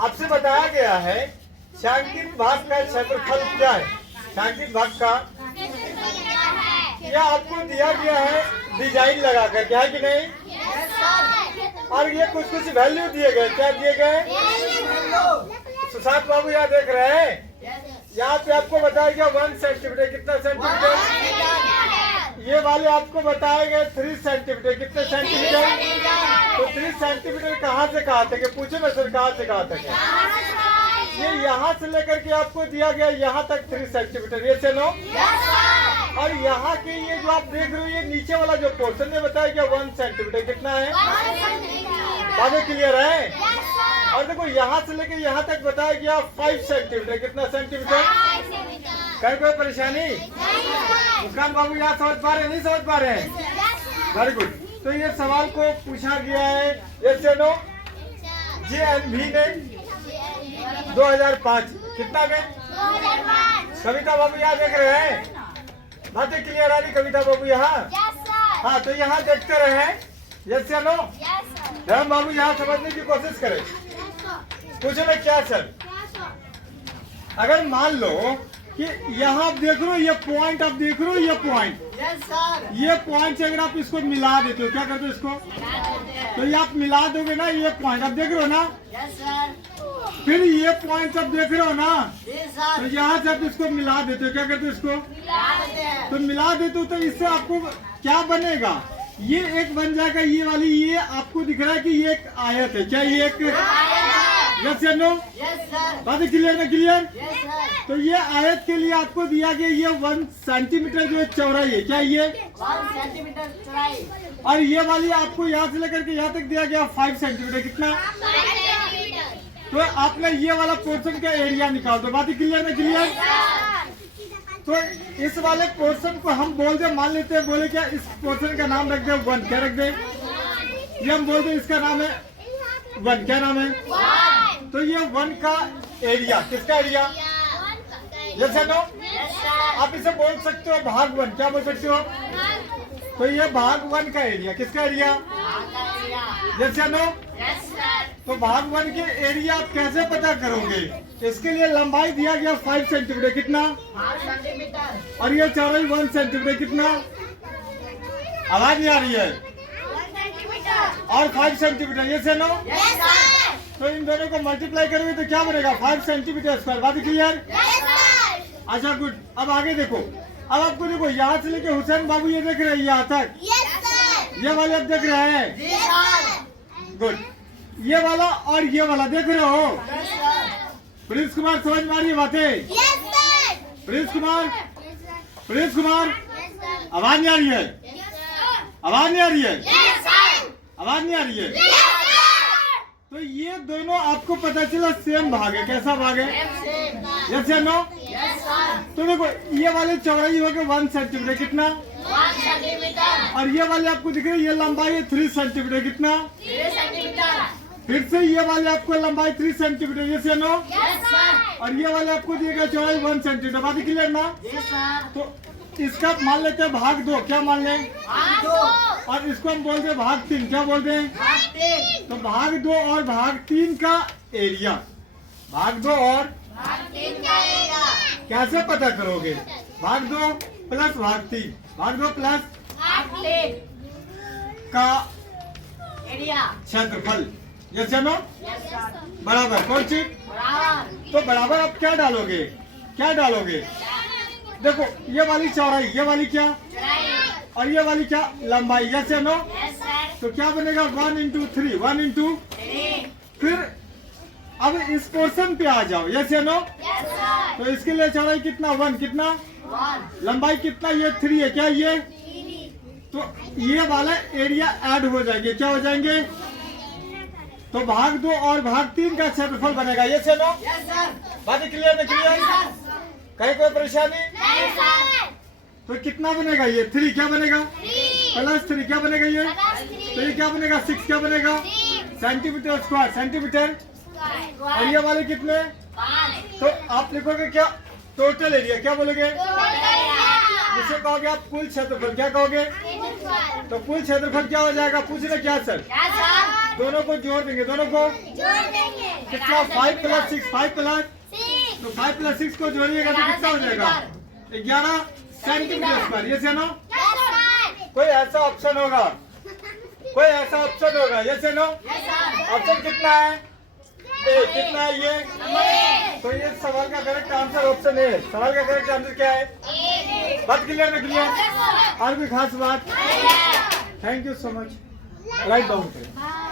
आपसे बताया गया है छायांकित भाग का क्षेत्रफल क्या है। छायांकित भाग का यह आपको दिया गया है डिजाइन लगा कर, क्या है कि नहीं। और ये कुछ कुछ वैल्यू दिए गए, क्या दिए गए। सुशांत बाबू यहाँ देख रहे हैं, यहाँ पे आपको बताया गया 1 सेंटीमीटर, कितना सेंटीमीटर। ये वाले आपको बताए गए 3 सेंटीमीटर, कितने सेंटीमीटर। तो 3 सेंटीमीटर कहाँ से कहाँ तक है, पूछे ना सर, कहाँ से कहाँ तक है। ये यहाँ से लेकर के आपको दिया गया यहाँ तक 3 सेंटीमीटर, ये से नो। और यहाँ के ये जो आप देख रहे हो, ये नीचे वाला जो पोर्शन में बताया गया 1 सेंटीमीटर, कितना है। बातें क्लियर है। और देखो यहाँ से लेकर यहाँ तक बताया गया 5 सेंटीमीटर, कितना सेंटीमीटर। कहीं कोई परेशानी। मुस्कान बाबू यहाँ समझ पा रहे हैं, नहीं समझ पा रहे हैं। Very good. तो ये सवाल को पूछा गया है ये नो JNV ने 2005, कितना में। कविता बाबू यहाँ देख रहे हैं, बातें क्लियर आ रही कविता बाबू यहाँ। हाँ तो यहाँ देखते रहे, यस या नो। राम बाबू यहाँ समझने की कोशिश करें। पूछो ना क्या सर। अगर मान लो कि यहाँ आप देख रहे हो ये पॉइंट, आप देख रहे हो ये पॉइंट, ये पॉइंट से अगर आप इसको मिला देते हो, क्या करते हो इसको, तो ये आप मिला दोगे ना, ये पॉइंट आप देख रहे हो ना। फिर ये पॉइंट आप देख रहे हो ना, तो यहाँ से आप इसको मिला देते हो, क्या करते हो इसको, तो मिला देते हो। तो इससे आपको क्या बनेगा, ये एक बन जाएगा, ये वाली, ये आपको दिख रहा है कि ये एक आयत है, क्या ये एक, यस या नो। बात क्लियर ना, क्लियर। तो ये आयत के लिए आपको दिया गया ये 1 सेंटीमीटर जो चौड़ाई है, क्या ये 1 सेंटीमीटर चौड़ाई। और ये वाली आपको यहाँ से लेकर के यहाँ तक दिया गया 5 सेंटीमीटर, कितना। तो आपने ये वाला पोर्शन का एरिया निकाल दो। बात क्लियर ना, क्लियर। तो इस वाले पोर्शन को हम बोल दे, मान लेते हैं, बोले क्या इस पोर्शन का नाम रख दे 1, क्या रख दे, ये हम बोल दे इसका नाम है 1, क्या नाम है। तो ये 1 का एरिया, किसका एरिया, यस या नो। आप इसे बोल सकते हो भाग 1, क्या बोल सकते हो। तो ये भाग 1 का एरिया, किसका एरिया, यस या नो। तो भाग 1 के एरिया आप कैसे पता करोगे, इसके लिए लंबाई दिया गया 5 सेंटीमीटर, कितना, 5 सेंटीमीटर। और ये चौड़ाई 1 सेंटीमीटर, कितना। आवाज नहीं आ रही है। 1 सेंटीमीटर और 5 सेंटीमीटर, ये से नो। तो इन दोनों को मल्टीप्लाई करोगे तो क्या बनेगा, 5 सेंटीमीटर स्क्वायर। बात क्लियर। अच्छा गुड। अब आगे देखो, अब आपको देखो यहाँ से लेके हुसैन बाबू ये देख रहे हैं यहाँ तक, ये वाले आप देख रहे हैं, गुड। ये वाला और ये वाला देख रहे हो। प्रिंस कुमार समझ में आ रही है बातें। प्रिंस कुमार, प्रिंस कुमार, आवाज नहीं आ रही है, आवाज नहीं आ रही है, आवाज नहीं आ रही है। तो ये दोनों आपको पता चला सेम भाग है, कैसा भाग है, यस या नो। तो देखो ये वाले चौड़ाई हो गए 1 सेंटीमीटर, कितना, 1 सेंटीमीटर। और ये वाले आपको दिख रहे हैं, ये लंबाई है 3 सेंटीमीटर, कितना, 3 सेंटीमीटर। फिर से ये वाले आपको लंबाई 3 सेंटीमीटर, यस या नो। और ये वाले आपको दिएगा चौड़ाई 1 सेंटीमीटर। बात क्लियर ना। तो इसका मान लेते हैं भाग 2, क्या मान लें, भाग 2। और इसको हम बोलते हैं भाग 3, क्या बोलते हैं, भाग 3। तो भाग 2 और भाग 3 का एरिया, भाग 2 और भाग 3 का एरिया कैसे पता करोगे, भाग 2 प्लस भाग 3, भाग 2 प्लस भाग 3 का एरिया, क्षेत्रफल, यस या नो। Yes sir. बराबर कौन चीज, बराबर। तो बराबर आप क्या डालोगे, क्या डालोगे, देखो ये वाली चौड़ाई, ये वाली क्या, चौड़ाई, और ये वाली क्या, लंबाई, यस या नो। Yes sir. तो क्या बनेगा 1 into 3, 1 into, 3। फिर अब इस पोर्शन पे आ जाओ, यस या नो। Yes sir. तो इसके लिए चौड़ाई कितना 1, कितना, 1। लंबाई कितना, ये 3 है, क्या ये, तो ये वाला एरिया ऐड हो जाएंगे, क्या हो जाएंगे, तो भाग 2 और भाग 3 का क्षेत्रफल बनेगा, यस या नो। Yes sir. बात क्लियर नहीं, क्लियर। कहीं कोई परेशानी, नहीं सर। तो कितना बनेगा ये 3, क्या बनेगा, प्लस 3 क्या बनेगा ये, तो ये क्या बनेगा 6, क्या बनेगा, सेंटीमीटर स्क्वायर, सेंटीमीटर। और ये वाले कितने, 5। तो आप लिखोगे क्या, टोटल एरिया, क्या बोलोगे, टोटल एरिया। जिसे कहोगे आप कुल क्षेत्रफल, क्या कहोगे? तो कुल क्षेत्रफल क्या हो जाएगा? पूछ रहे क्या सर? दोनों को जोड़ देंगे, दोनों को कितना? 5 + 6, 5 प्लस, तो 5 + 6 को जोड़िएगा तो कितना हो जाएगा? 11 सेंटीमीटर स्क्वायर। ये से नो? कोई ऐसा ऑप्शन होगा, कोई ऐसा ऑप्शन होगा? ये से नो? ऑप्शन कितना है? कितना है ये? तो ये सवाल का करेक्ट आंसर ऑप्शन है। सवाल का करेक्ट आंसर क्या है? बात क्लियर ना क्लियर? और भी खास बात? Thank you so much. Write down करें।